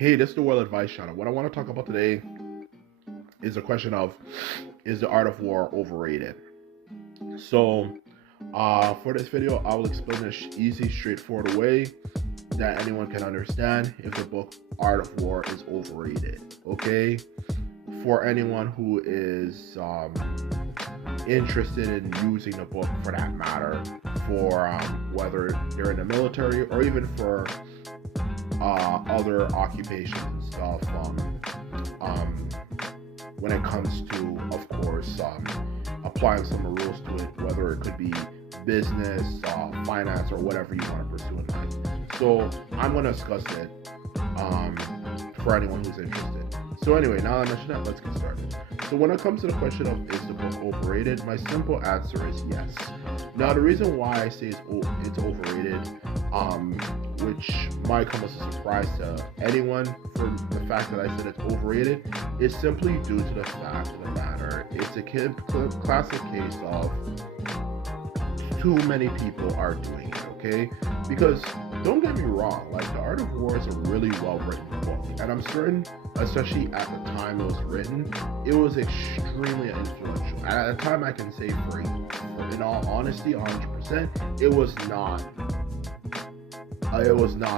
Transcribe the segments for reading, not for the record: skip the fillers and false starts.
Hey, this is the World Advice Channel. What I want to talk about today is the question of, is the art of war overrated? So, for this video, I will explain an easy, straightforward way that anyone can understand if the book Art of War is overrated. Okay, for anyone who is interested in using the book for that matter, for whether they're in the military or even for other occupations and stuff, when it comes to, of course, applying some rules to it, whether it could be business, finance, or whatever you want to pursue in life. So I'm going to discuss it for anyone who's interested. So anyway, now that I mentioned that, let's get started. So when it comes to the question of is the book overrated, my simple answer is yes. Now the reason why I say it's overrated, which might come as a surprise to anyone for the fact that I said it's overrated, is simply due to the fact of the matter. It's a classic case of too many people are doing it, okay? Because don't get me wrong, like The Art of War is a really well-written book, and I'm certain, especially at the time it was written, it was extremely influential. And at the time, I can say for in all honesty, 100%, it was not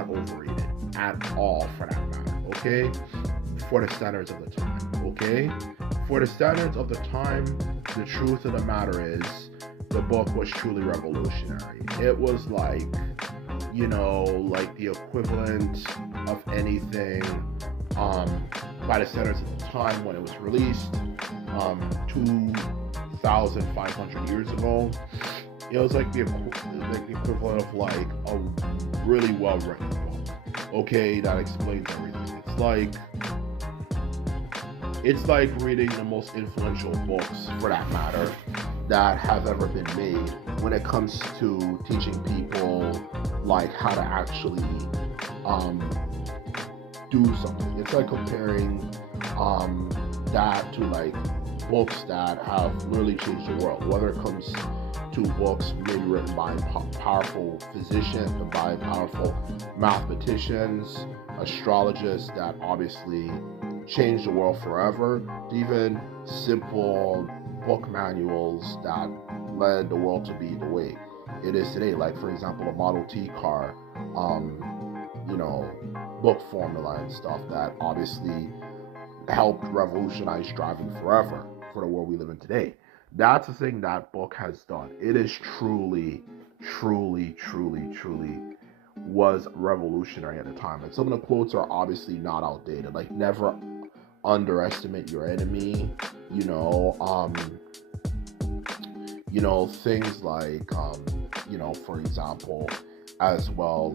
overrated at all, for that matter, okay? For the standards of the time, okay? For the standards of the time, the truth of the matter is, the book was truly revolutionary. It was like, like the equivalent of anything by the standards of the time when it was released 2,500 years ago. It was like the equivalent of like a really well-written book, okay, that explains everything. It's like reading the most influential books, for that matter, that have ever been made when it comes to teaching people like how to actually do something. It's like comparing that to like books that have really changed the world, whether it comes to books maybe written by powerful physicians and by powerful mathematicians, astrologists that obviously changed the world forever, to even simple book manuals that led the world to be the way it is today. Like, for example, a Model T car, book formula and stuff that obviously helped revolutionize driving forever for the world we live in today. That's the thing that book has done. It is truly was revolutionary at the time. And some of the quotes are obviously not outdated. Like, never underestimate your enemy. Things like, for example, as well,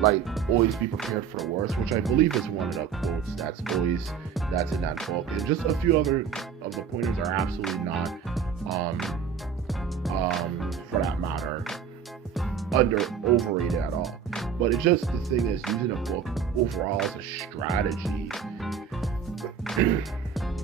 like always be prepared for the worst, which I believe is one of the quotes that's in that book. And just a few other of the pointers are absolutely not, for that matter, overrated at all. But it's just, the thing is, using a book overall as a strategy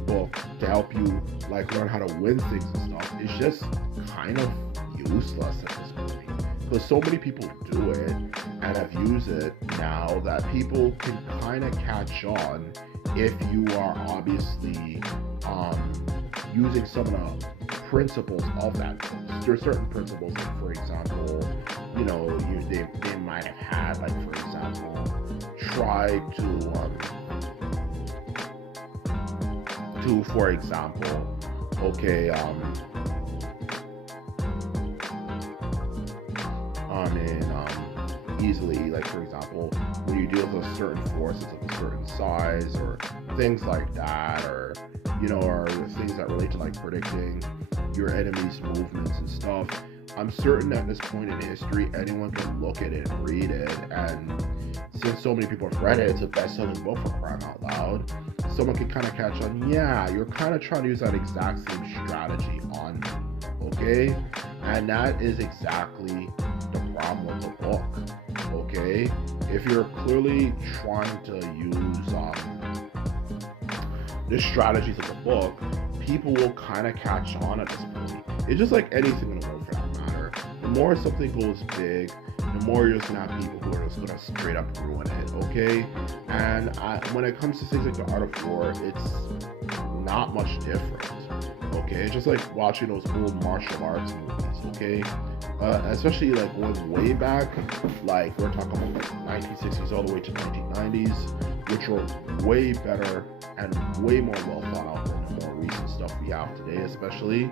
book to help you like learn how to win things and stuff is just kind of useless at this point, because so many people do it and have used it now that people can kind of catch on if you are obviously using some of the principles of that book. There are certain principles, like, for example, they might have had, like, for example, try to for example, okay, easily, like, for example, when you deal with certain forces of a certain size or things like that, or or things that relate to like predicting your enemy's movements and stuff. I'm certain at this point in history, anyone can look at it and read it, and since so many people have read it, it's a best-selling book, for crying out loud. Someone can kind of catch on, yeah, you're kind of trying to use that exact same strategy on them, okay? And that is exactly the problem with the book, okay? If you're clearly trying to use the strategies of the book, people will kind of catch on at this point. It's just like anything in the world, for that matter. The more something goes big, the more you're just gonna have people who are just gonna straight up ruin it, okay? And when it comes to things like the Art of War, it's not much different, okay? It's just like watching those old martial arts movies, okay? Especially like going way back, like we're talking about like 1960s all the way to 1990s, which were way better and way more well thought out than the more recent stuff we have today, especially.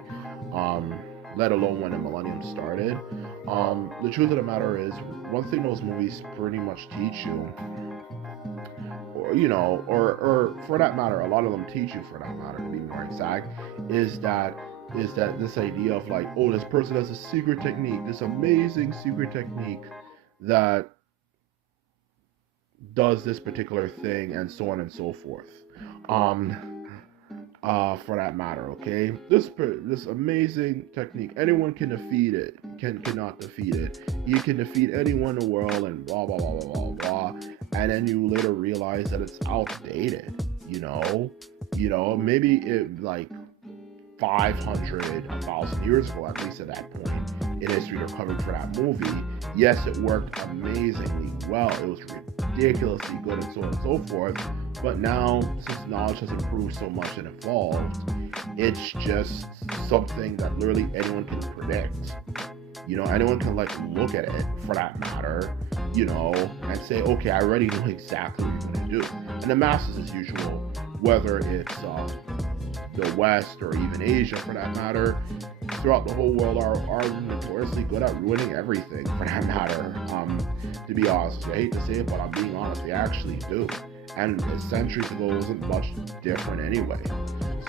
Let alone when the millennium started. The truth of the matter is, one thing those movies pretty much teach you, or for that matter, a lot of them teach you, for that matter, to be more exact, is that this idea of like, oh, this person has a secret technique, this amazing secret technique that does this particular thing, and so on and so forth. For that matter, okay? This amazing technique, anyone can defeat it, cannot defeat it. You can defeat anyone in the world, and blah blah blah blah blah blah. And then you later realize that it's outdated. Maybe it like 500, 1,000 years ago, at least at that point in history, they're covering for that movie. Yes, it worked amazingly well. It was ridiculously good, and so on and so forth. But now, since knowledge has improved so much and evolved, it's just something that literally anyone can predict. Anyone can like look at it, for that matter, and say, okay, I already know exactly what you're going to do. And the masses, as usual, whether it's the West or even Asia, for that matter, throughout the whole world, are notoriously good at ruining everything, for that matter. To be honest, I hate to say it, but I'm being honest, they actually do. And centuries ago, it wasn't much different anyway.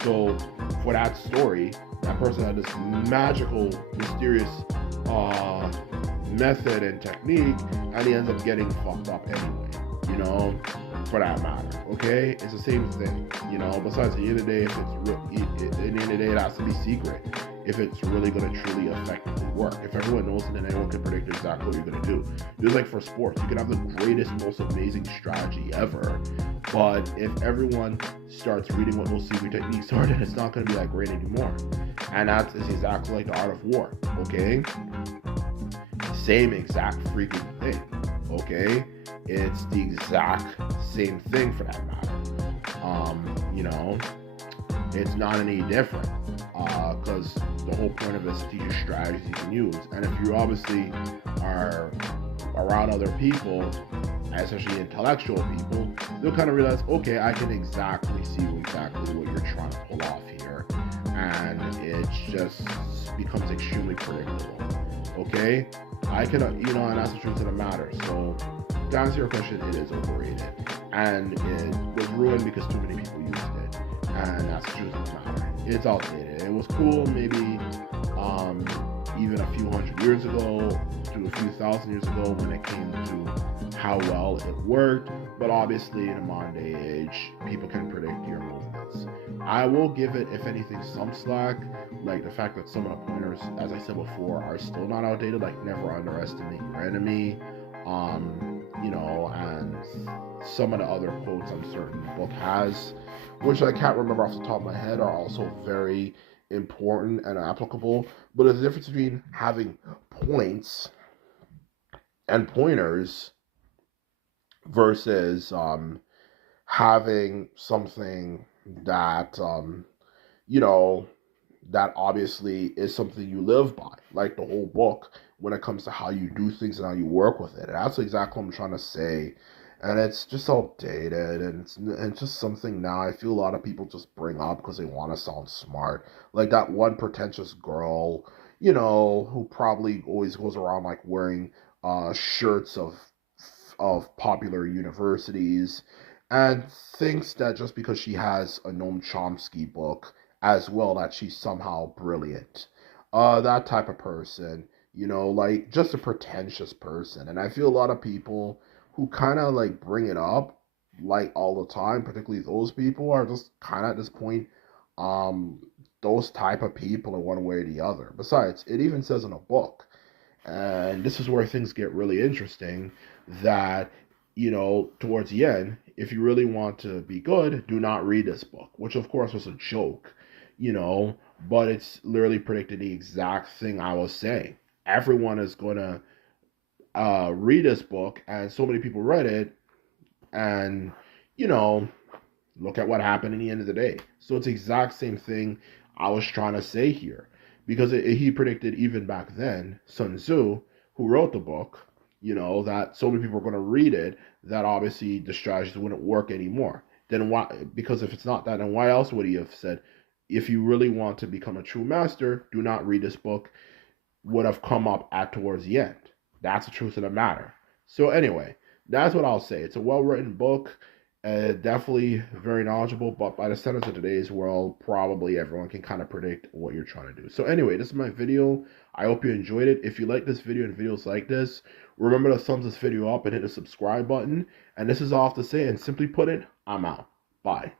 So, for that story, that person had this magical, mysterious method and technique, and he ends up getting fucked up anyway, for that matter, okay? It's the same thing, besides, at the end of the day, it has to be secret if it's really going to truly effectively work. If everyone knows it, then anyone can predict exactly what you're going to do. Just like for sports, you can have the greatest, most amazing strategy ever, but if everyone starts reading what those secret techniques are, then it's not going to be that great anymore. And that's exactly like the Art of War, okay? Same exact freaking thing, okay? It's the exact same thing, for that matter. It's not any different, because the whole point of it is to teach you strategies you can use. And if you obviously are around other people, especially intellectual people, they'll kind of realize, okay, I can exactly see exactly what you're trying to pull off here, and it just becomes extremely predictable. Okay, I can, and that's the truth of the matter. So, to answer your question, it is overrated, and it was ruined because too many people used it, and that's the truth of the matter. It's outdated. It was cool, maybe even a few hundred years ago to a few thousand years ago, when it came to how well it worked, but obviously in a modern day age, people can predict your movements. I will give it, if anything, some slack, like the fact that some of the pointers, as I said before, are still not outdated, like never underestimate your enemy, and some of the other quotes I'm certain the book has, which I can't remember off the top of my head, are also very important and applicable. But there's a difference between having points and pointers versus having something that that obviously is something you live by, like the whole book, when it comes to how you do things and how you work with it. And that's exactly what I'm trying to say. And it's just outdated, and it's just something now I feel a lot of people just bring up because they want to sound smart. Like that one pretentious girl, who probably always goes around like wearing shirts of popular universities, and thinks that just because she has a Noam Chomsky book as well, that she's somehow brilliant. That type of person, like just a pretentious person. And I feel a lot of people who kind of like bring it up like all the time, particularly those people, are just kind of at this point, those type of people in one way or the other. Besides, it even says in a book, and this is where things get really interesting, that, towards the end, if you really want to be good, do not read this book, which of course was a joke, but it's literally predicted the exact thing I was saying. Everyone is going to read this book, and so many people read it, and you know, look at what happened in the end of the day. So it's the exact same thing I was trying to say here, because he predicted even back then, Sun Tzu, who wrote the book, that so many people are going to read it, that obviously the strategies wouldn't work anymore. Then why? Because if it's not that, then why else would he have said, if you really want to become a true master, do not read this book? Would have come up at towards the end. That's the truth of the matter. So anyway, that's what I'll say. It's a well-written book, definitely very knowledgeable, but by the standards of today's world, probably everyone can kind of predict what you're trying to do. So anyway, this is my video. I hope you enjoyed it. If you like this video and videos like this, remember to thumbs this video up and hit the subscribe button. And this is all I have to say, and simply put it, I'm out. Bye.